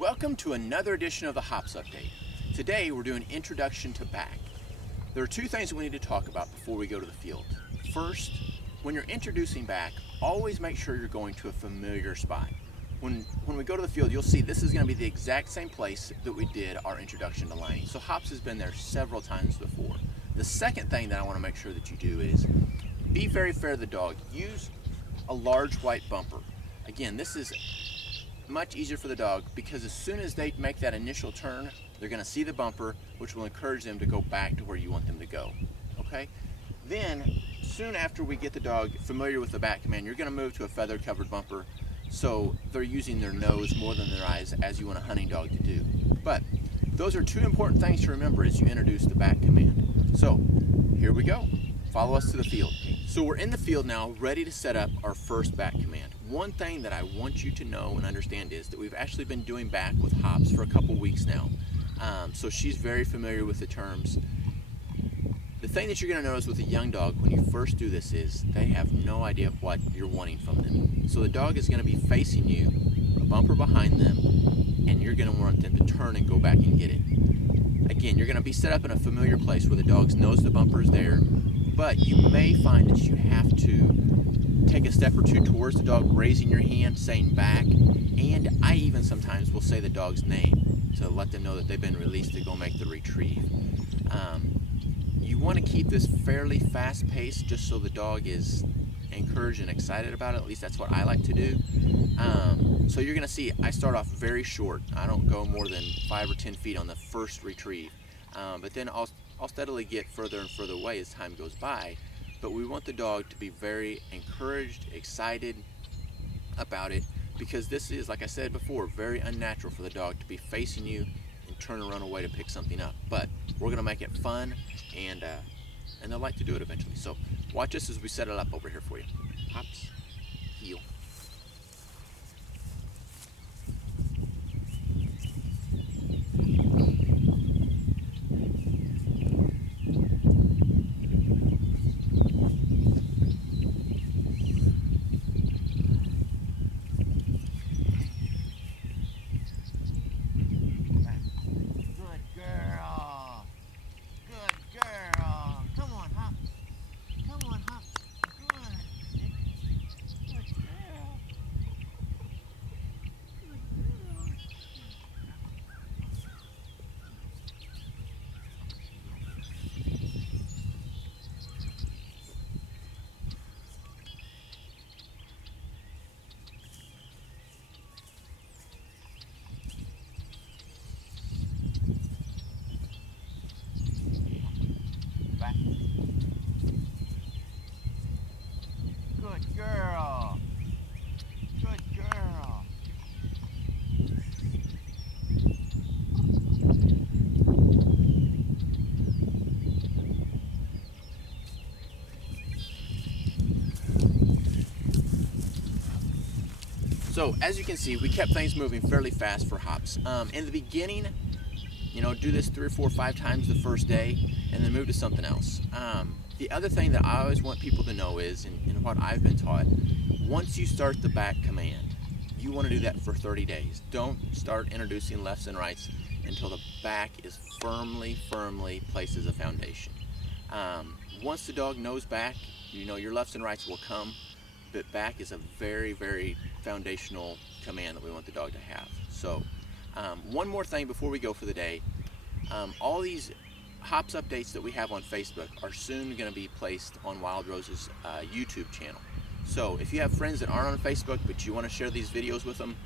Welcome to another edition of the Hops Update. Today we're doing Introduction to Back. There are two things that we need to talk about before we go to the field. First, when you're introducing back, always make sure you're going to a familiar spot. When we go to the field, you'll see this is going to be the exact same place that we did our introduction to lining. So Hops has been there several times before. The second thing that I want to make sure that you do is be very fair to the dog. Use a large white bumper. Again, this is much easier for the dog because as soon as they make that initial turn, they're going to see the bumper, which will encourage them to go back to where you want them to go. Okay? Then, soon after we get the dog familiar with the back command, you're going to move to a feather covered bumper, so they're using their nose more than their eyes, as you want a hunting dog to do. But those are two important things to remember as you introduce the back command. So here we go. Follow us to the field. So we're in the field now, ready to set up our first back command. One thing that I want you to know and understand is that we've actually been doing back with Hops for a couple weeks now. So she's very familiar with the terms. The thing that you're going to notice with a young dog when you first do this is they have no idea what you're wanting from them. So the dog is going to be facing you, a bumper behind them, and you're going to want them to turn and go back and get it. Again, you're going to be set up in a familiar place where the dog knows the bumper is there, but you may find that you have to take a step or two towards the dog, raising your hand, saying back, and I even sometimes will say the dog's name to let them know that they've been released to go make the retrieve. You want to keep this fairly fast paced just so the dog is encouraged and excited about it. At least that's what I like to do. So you're going to see I start off very short. I don't go more than 5 or 10 feet on the first retrieve, but then I'll steadily get further and further away as time goes by. But we want the dog to be very encouraged, excited about it, because this is, like I said before, very unnatural for the dog to be facing you and turn and run away to pick something up. But we're going to make it fun, and they'll like to do it eventually. So watch us as we set it up over here for you. Hops, heel. Good girl. Good girl. So as you can see, we kept things moving fairly fast for Hops. In the beginning, do this 3 or 4 or 5 times the first day and then move to something else. The other thing that I always want people to know is, and what I've been taught, once you start the back command, you want to do that for 30 days. Don't start introducing lefts and rights until the back is firmly placed as a foundation. Once the dog knows back, your lefts and rights will come, but back is a very foundational command that we want the dog to have. So one more thing before we go for the day. All these Hops updates that we have on Facebook are soon going to be placed on Wildrose's YouTube channel. So if you have friends that aren't on Facebook but you want to share these videos with them,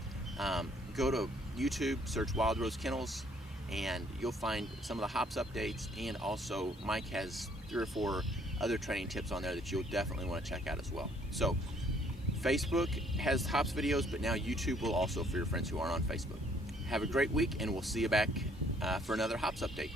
go to YouTube, search Wildrose Kennels, and you'll find some of the Hops updates, and also Mike has 3 or 4 other training tips on there that you'll definitely want to check out as well. So Facebook has Hops videos, but now YouTube will also for your friends who aren't on Facebook. Have a great week, and we'll see you back for another Hops update.